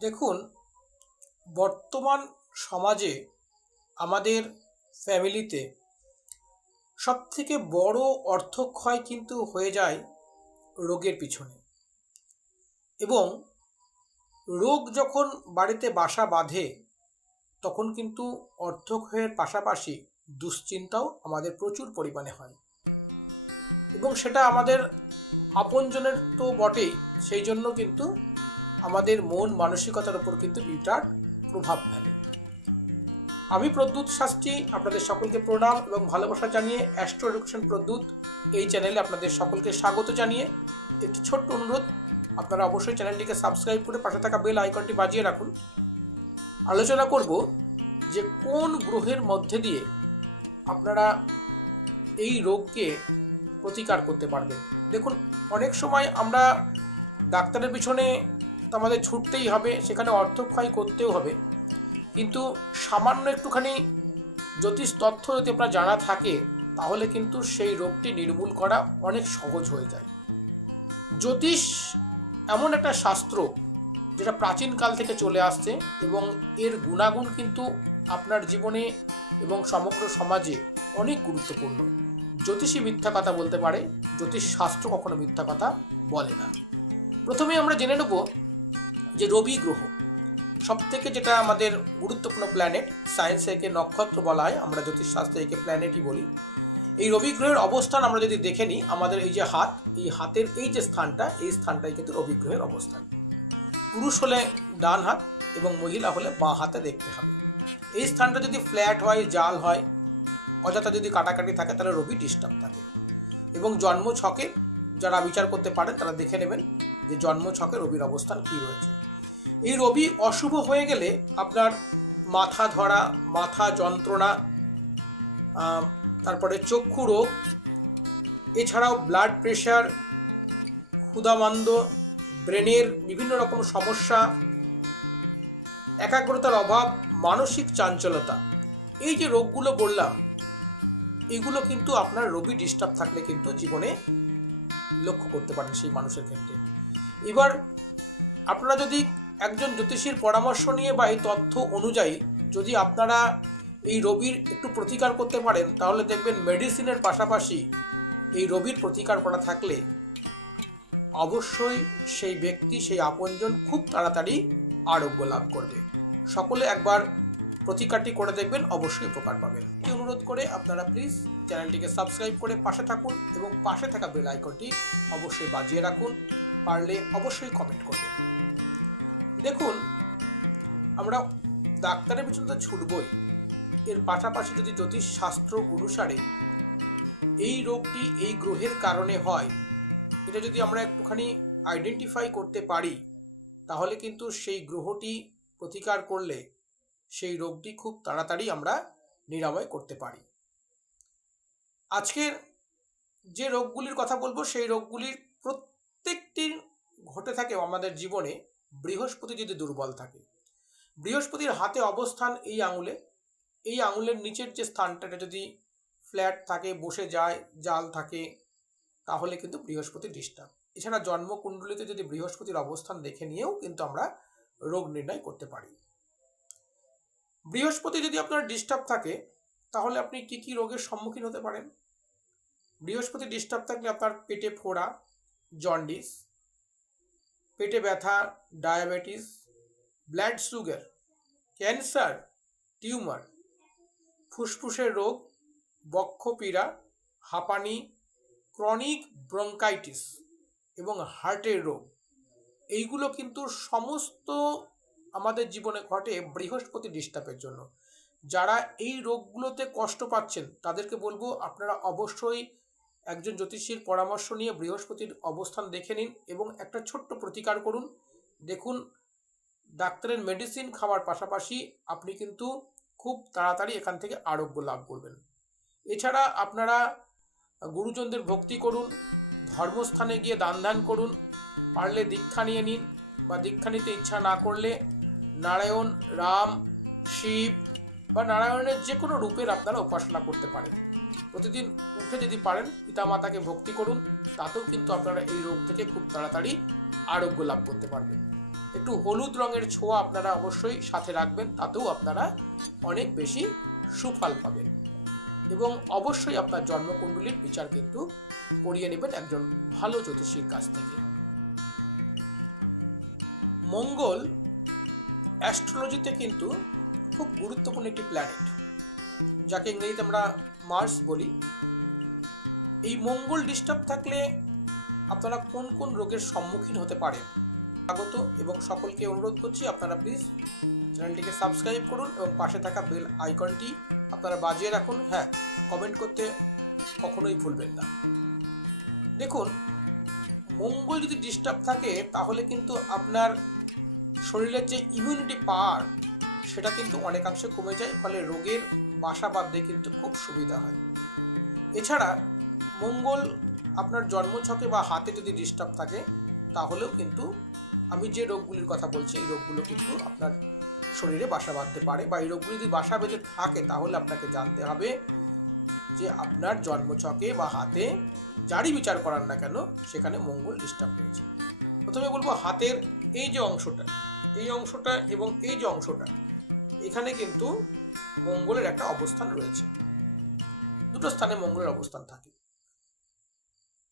দেখুন, বর্তমান সমাজে আমাদের ফ্যামিলিতে সবথেকে বড় অর্থক্ষয় কিন্তু হয়ে যায় রোগের পিছনে। এবং রোগ যখন বাড়িতে বাসা বাঁধে, তখন কিন্তু অর্থক্ষয়ের পাশাপাশি দুশ্চিন্তাও আমাদের প্রচুর পরিমাণে হয়। এবং সেটা আমাদের আপনজনের তো বটেই, সেই জন্য কিন্তু আমাদের মন মানসিকতার উপর কিন্তু বিরাট প্রভাব ফেলে। আমি প্রদ্যুৎ শাস্ত্রী, আপনাদের সকলকে প্রণাম এবং ভালোবাসা জানিয়ে অ্যাস্ট্রো এডুকেশন প্রদ্যুৎ এই চ্যানেলে আপনাদের সকলকে স্বাগত জানিয়ে একটি ছোট্ট অনুরোধ, আপনারা অবশ্যই চ্যানেলটিকে সাবস্ক্রাইব করে পাশে থাকা বেল আইকনটি বাজিয়ে রাখুন। আলোচনা করব যে কোন গ্রহের মধ্যে দিয়ে আপনারা এই রোগকে প্রতিকার করতে পারবেন। দেখুন, অনেক সময় আমরা ডাক্তারের পিছনে আমাদের ছুটতেই হবে, সেখানে অর্থক্ষয় করতেও হবে। কিন্তু সামান্য একটুখানি জ্যোতিষ তথ্য যদি আপনার জানা থাকে, তাহলে কিন্তু সেই রোগটি নির্মূল করা অনেক সহজ হয়ে যায়। জ্যোতিষ এমন একটা শাস্ত্র যেটা প্রাচীনকাল থেকে চলে আসছে এবং এর গুণাগুণ কিন্তু আপনার জীবনে এবং সমগ্র সমাজে অনেক গুরুত্বপূর্ণ। জ্যোতিষী মিথ্যা কথা বলতে পারে, জ্যোতিষ শাস্ত্র কখনো মিথ্যা কথা বলে না। প্রথমে আমরা জেনে নেব যে রবি গ্রহ সব থেকে যেটা আমাদের গুরুত্বপূর্ণ প্ল্যানেট সায়েন্সে একে নক্ষত্র বলা হয়, আমরা জ্যোতিষশাস্ত্রে একে প্ল্যানেটই বলি। এই রবি গ্রহের অবস্থান আমরা যদি দেখে নিই, আমাদের এই যে হাত, এই হাতের এই যে স্থানটা, এই স্থানটাই কিন্তু রবি গ্রহের অবস্থান। পুরুষ হলে ডান হাত এবং মহিলা হলে বাঁ হাতে দেখতে হবে। এই স্থানটা যদি ফ্ল্যাট হয়, জাল হয়, অযথা যদি কাটাকাটি থাকে, তাহলে রবি ডিস্টার্ব থাকে। এবং জন্ম ছকে যারা বিচার করতে পারেন, তারা দেখে নেবেন যে জন্ম ছকে রবির অবস্থান কী রয়েছে এই রবি অশুভ হয়ে গেলে আপনার মাথা ধরা, মাথা যন্ত্রণা তারপরে চক্ষু রোগ, এছাড়াও ব্লাড প্রেশার ক্ষুধামান্দ, ব্রেনের বিভিন্ন রকম সমস্যা, একাগ্রতার অভাব, মানসিক চাঞ্চলতা। এই যে রোগগুলো বললাম, এগুলো কিন্তু আপনার রবি ডিস্টার্ব থাকলে কিন্তু জীবনে লক্ষ্য করতে পারেন সেই মানুষের ক্ষেত্রে। এবার আপনারা যদি একজন জ্যোতিষীর পরামর্শ নিয়ে বা এই তথ্য অনুযায়ী যদি আপনারা এই রবির একটু প্রতিকার করতে পারেন, তাহলে দেখবেন মেডিসিনের পাশাপাশি এই রবির প্রতিকার করা থাকলে অবশ্যই সেই ব্যক্তি, সেই আপনজন খুব তাড়াতাড়ি আরোগ্য লাভ করবে। সকলে একবার প্রতিকারটি করে দেখবেন, অবশ্যই উপকার পাবেন। অনুরোধ করে আপনারা প্লিজ চ্যানেলটিকে সাবস্ক্রাইব করে পাশে থাকুন এবং পাশে থাকা বেল আইকনটি অবশ্যই বাজিয়ে রাখুন, পারলে অবশ্যই কমেন্ট করবেন। দেখুন, আমরা ডাক্তারের পিছনে তো ছুটবই। এর পাশাপাশি যদি জ্যোতিষ শাস্ত্র অনুসারে এই রোগটি এই গ্রহের কারণে হয়, এটা যদি আমরা একটুখানি আইডেন্টিফাই করতে পারি, তাহলে কিন্তু সেই গ্রহটি প্রতিকার করলে সেই রোগটি খুব তাড়াতাড়ি আমরা নিরাময় করতে পারি। আজকের যে রোগগুলির কথা বলব, সেই রোগগুলির প্রত্যেকটি ঘটে থাকে আমাদের জীবনে। বৃহস্পতি যদি দুর্বল থাকে। বৃহস্পতির হাতে অবস্থান এই আঙুলে। এই আঙুলের নিচের যে স্থানটা যদি ফ্ল্যাট থাকে, বসে যায়, জাল থাকে, তাহলে কিন্তু বৃহস্পতি ডিস্টার্ব এছাড়া জন্মকুণ্ডলিতে যদি বৃহস্পতির অবস্থান দেখে নিয়েও কিন্তু আমরা রোগ নির্ণয় করতে পারি। বৃহস্পতি যদি আপনার ডিস্টার্ব থাকে, তাহলে আপনি কি কি রোগের সম্মুখীন হতে পারেন? বৃহস্পতি ডিস্টার্ব থাকলে আপনার পেটে ফোড়া, জন্ডিস পেটে ব্যথা, diabetes, blood sugar, cancer, tumour, ফুসফুসের রোগ, বক্ষপীড়া, হাঁপানি, ক্রনিক ব্রঙ্কাইটিস এবং হার্টের রোগ। এইগুলো কিন্তু সমস্ত আমাদের জীবনে ঘটে বৃহস্পতি ডিস্টার্বের জন্য। যারা এই রোগগুলোতে কষ্ট পাচ্ছেন, তাদেরকে বলব আপনারা অবশ্যই একজন জ্যোতিষীর পরামর্শ নিয়ে বৃহস্পতির অবস্থান দেখে নিন এবং একটা ছোট্ট প্রতিকার করুন। দেখুন, ডাক্তারের মেডিসিন খাওয়ার পাশাপাশি আপনি কিন্তু খুব তাড়াতাড়ি এখান থেকে আরোগ্য লাভ করবেন। এছাড়া আপনারা গুরুজনদের ভক্তি করুন, ধর্মস্থানে গিয়ে দান ধ্যান করুন, পারলে দীক্ষা নিয়ে নিন বা দীক্ষা নিতে ইচ্ছা না করলে নারায়ণ, রাম, শিব বা নারায়ণের যে কোনো রূপের আপনারা উপাসনা করতে পারেন। প্রতিদিন উঠে যদি পারেন, পিতামাতাকে ভক্তি করুন, তাতেও কিন্তু আপনারা এই রোগ থেকে খুব তাড়াতাড়ি আরোগ্য লাভ করতে পারবেন। একটু হলুদ রঙের ছোঁয়া আপনারা অবশ্যই সাথে রাখবেন, তাতেও আপনারা অনেক বেশি সুফল পাবেন। এবং অবশ্যই আপনার জন্মকুণ্ডলীর বিচার কিন্তু করিয়ে নেবেন একজন ভালো জ্যোতিষীর কাছ থেকে। মঙ্গল অ্যাস্ট্রোলজিতে কিন্তু খুব গুরুত্বপূর্ণ একটি প্ল্যানেট যাকে ইংরেজিতে আমরা মার্স বলি। এই মঙ্গল ডিস্টার্ব থাকলে আপনারা কোন কোন রোগের সম্মুখীন হতে পারেন? স্বাগত এবং সকলকে অনুরোধ করছি আপনারা প্লিজ চ্যানেলটিকে সাবস্ক্রাইব করুন এবং পাশে থাকা বেল আইকনটি আপনারা বাজিয়ে রাখুন। হ্যাঁ কমেন্ট করতে কখনোই ভুলবেন না। দেখুন, মঙ্গল যদি ডিস্টার্ব থাকে, তাহলে কিন্তু আপনার শরীরের যে ইমিউনিটি পাওয়ার সেটা কিন্তু অনেকাংশে কমে যায়, ফলে রোগের বাসা বাঁধতে কিন্তু খুব সুবিধা হয়। এছাড়া মঙ্গল আপনার জন্মছকে বা হাতে যদি ডিস্টার্ব থাকে, তাহলেও কিন্তু আমি যে রোগগুলির কথা বলছি, এই রোগগুলো কিন্তু আপনার শরীরে বাসা বাঁধতে পারে বা এই রোগগুলি যদি বাসা বেঁধে থাকে, তাহলে আপনাকে জানতে হবে যে আপনার জন্মছকে বা হাতে যারই বিচার করার না কেন, সেখানে মঙ্গল ডিস্টার্ব হয়েছে প্রথমে বলব হাতের এই যে অংশটা, এই অংশটা এবং এই যে অংশটা এখানে কিন্তু মঙ্গলের একটা অবস্থান রয়েছে। দুটো স্থানে মঙ্গলের অবস্থান থাকে।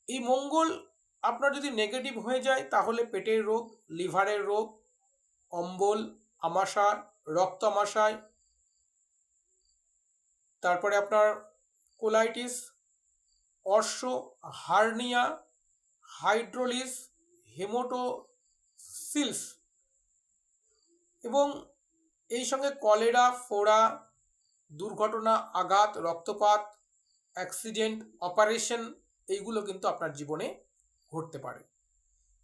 এই মঙ্গল আপনার যদি নেগেটিভ হয়ে যায়, তাহলে পেটের রোগ, লিভারের রোগ, অম্বল আমাশা রক্ত আমাশায়, তারপরে আপনার কোলাইটিস, অর্শ, হার্নিয়া, হাইড্রোলিস, হেমোটোসিলস এবং এই সঙ্গে কলেরা, ফোড়া, দুর্ঘটনা, আঘাত, রক্তপাত, অ্যাক্সিডেন্ট, অপারেশন, এইগুলো কিন্তু আপনার জীবনে ঘটতে পারে।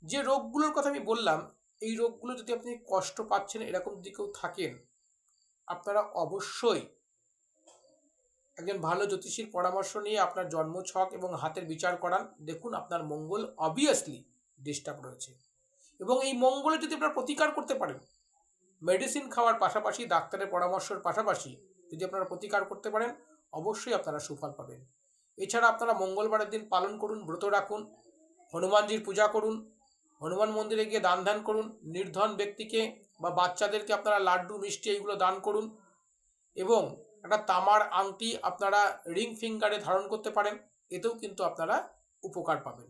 যে রোগগুলোর কথা আমি বললাম, এই রোগগুলো যদি আপনি কষ্ট পাচ্ছেন, এরকম যদি কেউ থাকেন, আপনারা অবশ্যই একজন ভালো জ্যোতিষীর পরামর্শ নিয়ে আপনার জন্ম ছক এবং হাতের বিচার করান। দেখুন, আপনার মঙ্গল অবভিয়াসলি ডিস্টার্ব রয়েছে। এবং এই মঙ্গলে যদি আপনারা প্রতিকার করতে পারেন মেডিসিন খাওয়ার পাশাপাশি, ডাক্তারের পরামর্শের পাশাপাশি যদি আপনারা প্রতিকার করতে পারেন, অবশ্যই আপনারা সুফল পাবেন। এছাড়া আপনারা মঙ্গলবারের দিন পালন করুন, ব্রত রাখুন, হনুমানজির পূজা করুন, হনুমান মন্দিরে গিয়ে দান ধ্যান করুন, নির্ধন ব্যক্তিকে বা বাচ্চাদেরকে আপনারা লাড্ডু, মিষ্টি এইগুলো দান করুন এবং একটা তামার আংটি আপনারা রিং ফিঙ্গারে ধারণ করতে পারেন, এতেও কিন্তু আপনারা উপকার পাবেন।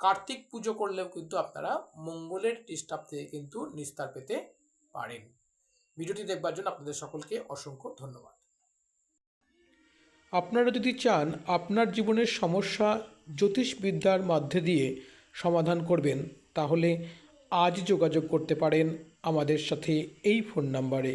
কার্তিক পুজো করলেও কিন্তু আপনারা মঙ্গলের ডিস্টার্ব থেকে কিন্তু নিস্তার পেতে পারেন। ভিডিওটি দেখবার জন্য আপনাদের সকলকে অসংখ্য ধন্যবাদ। আপনারা যদি চান আপনার জীবনের সমস্যা জ্যোতিষবিদ্যার মধ্যে দিয়ে সমাধান করবেন, তাহলে আজ যোগাযোগ করতে পারেন আমাদের সাথে এই ফোন নাম্বারে।